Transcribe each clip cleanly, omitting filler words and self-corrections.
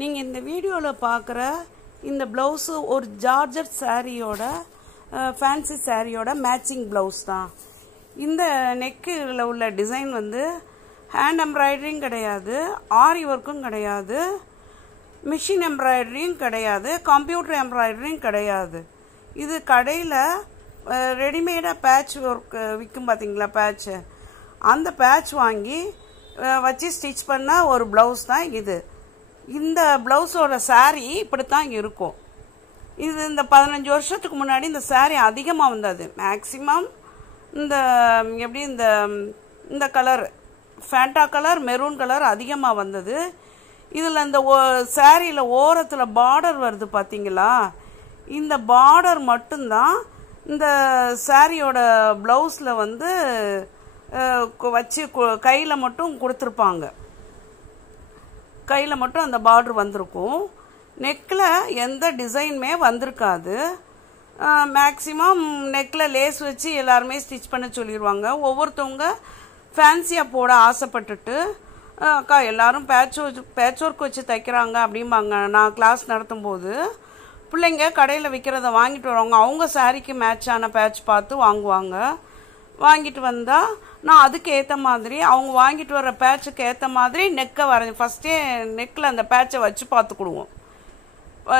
நீங்கள் இந்த வீடியோவில் பார்க்குற இந்த ப்ளவுஸு ஒரு ஜார்ஜட் சாரியோட ஃபேன்சி சாரியோட மேட்சிங் ப்ளவுஸ் தான். இந்த நெக்கில் உள்ள டிசைன் வந்து ஹேண்ட் எம்ப்ராய்டரியும் கிடையாது, ஆரி ஒர்க்கும் கிடையாது, மிஷின் எம்ப்ராய்டரியும் கிடையாது, கம்ப்யூட்டர் எம்ப்ராய்டரியும் கிடையாது. இது கடையில் ரெடிமேடாக பேட்ச் ஒர்க் விற்கும் பார்த்தீங்களா, பேட்ச்சு, அந்த பேட்ச் வாங்கி வச்சு ஸ்டிச் பண்ண ஒரு ப்ளவுஸ் தான் இது. இந்த ப்ளவுஸோட சாரீ இப்படித்தான் இருக்கும். இது இந்த 15 வருஷத்துக்கு முன்னாடி இந்த சாரீ அதிகமாக வந்தது. மேக்சிமம் இந்த எப்படி இந்த colour Fanta colour, maroon colour அதிகமாக வந்தது. இதில் இந்த சாரியில் ஓரத்தில் பார்டர் வருது பார்த்தீங்களா, இந்த பார்டர் மட்டும்தான் இந்த சாரியோட ப்ளவுஸில் வந்து வச்சு கையில் மட்டும் கொடுத்துருப்பாங்க. கையில் மட்டும் அந்த பார்டர் வந்திருக்கும். நெக்கில் எந்த டிசைனுமே வந்திருக்காது. மேக்ஸிமம் நெக்கில் லேஸ் வச்சு எல்லாருமே ஸ்டிச் பண்ண சொல்லிடுவாங்க. ஒவ்வொருத்தவங்க ஃபேன்சியாக போட ஆசைப்பட்டுட்டு, அக்கா எல்லாரும் பேட்ச் ஒர்க் வச்சு தைக்கிறாங்க அப்படிம்பாங்க. நான் கிளாஸ் நடத்தும் போது பிள்ளைங்க கடையில் விற்கிறத வாங்கிட்டு வருவாங்க. அவங்க சாரிக்கு மேட்சான பேட்ச் பார்த்து வாங்குவாங்க. வாங்கிட்டு வந்தால் நான் அதுக்கு ஏற்ற மாதிரி, அவங்க வாங்கிட்டு வர்ற பேட்சுக்கு ஏற்ற மாதிரி நெக்கை வரைஞ்சி ஃபஸ்ட்டே நெக்கில் அந்த பேட்சை வச்சு பார்த்துக்கிடுவோம்.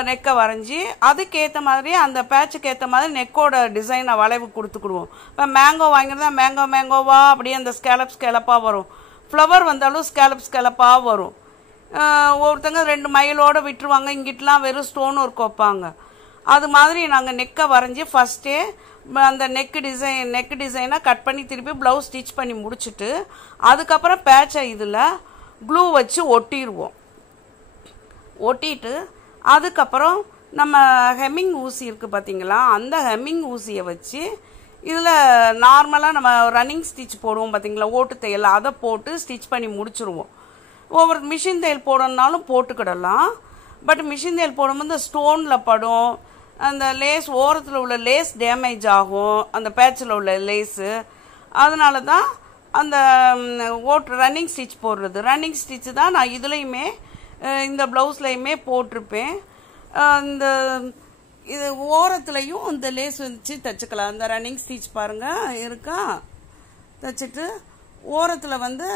நெக்கை வரைஞ்சி அதுக்கேற்ற மாதிரி அந்த பேட்சுக்கு ஏற்ற மாதிரி நெக்கோட டிசைனை வளைவு கொடுத்துக்கிடுவோம். இப்போ மேங்கோ வாங்கியிருந்தா மேங்கோவா அப்படியே அந்த ஸ்கேலப்பாக வரும். ஃப்ளவர் வந்தாலும் ஸ்கேலப்பாக வரும். ஒருத்தங்க 2 மைலோடு விட்டுருவாங்க. இங்கிட்டலாம் வெறும் ஸ்டோன் ஒர்க் வைப்பாங்க. அது மாதிரி நாங்கள் நெக்கை வரைஞ்சி ஃபஸ்ட்டே அந்த நெக் டிசைனை கட் பண்ணி திருப்பி ப்ளவுஸ் ஸ்டிச் பண்ணி முடிச்சுட்டு அதுக்கப்புறம் பேட்சை இதில் க்ளூ வச்சு ஒட்டிடுவோம். ஒட்டிட்டு அதுக்கப்புறம் நம்ம ஹெம்மிங் ஊசி இருக்குது பார்த்தீங்களா, அந்த ஹெம்மிங் ஊசியை வச்சு இதில் நார்மலாக நம்ம ரன்னிங் ஸ்டிச் போடுவோம் பார்த்தீங்களா, ஓட்டு தையல், அதை போட்டு ஸ்டிச் பண்ணி முடிச்சுருவோம். ஒவ்வொரு மிஷின் தையல் போடணுன்னாலும் போட்டுக்கிடலாம். பட் மிஷின் தையல் போடும்போது ஸ்டோனில் படும், அந்த லேஸ் ஓரத்தில் உள்ள லேஸ் டேமேஜ் ஆகும், அந்த பேட்சில் உள்ள லேஸு. அதனால தான் அந்த ரன்னிங் ஸ்டிச் போடுறது. ரன்னிங் ஸ்டிச்சு தான் நான் இதுலேயுமே இந்த ப்ளவுஸ்லையுமே போட்டிருப்பேன். இந்த இது ஓரத்துலையும் இந்த லேஸ் வச்சு தைச்சிக்கலாம். அந்த ரன்னிங் ஸ்டிச் பாருங்கள் இருக்கா, தைச்சிட்டு ஓரத்தில் வந்து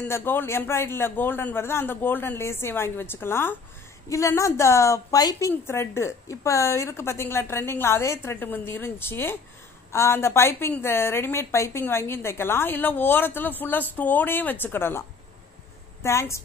இந்த எம்ப்ராய்டரியில் கோல்டன் வருது, அந்த கோல்டன் லேஸே வாங்கி வச்சுக்கலாம். இல்லைன்னா இந்த பைப்பிங் த்ரெட்டு இப்போ இருக்குது பார்த்தீங்களா ட்ரெண்டிங்கில், அதே த்ரெட்டு முந்தி இருந்துச்சு. அந்த பைப்பிங் ரெடிமேட் பைப்பிங் வாங்கி தைக்கலாம். இல்லை ஓரத்தில் ஃபுல்லாக ஸ்டோனே வச்சுக்கிடலாம். தேங்க்ஸ்.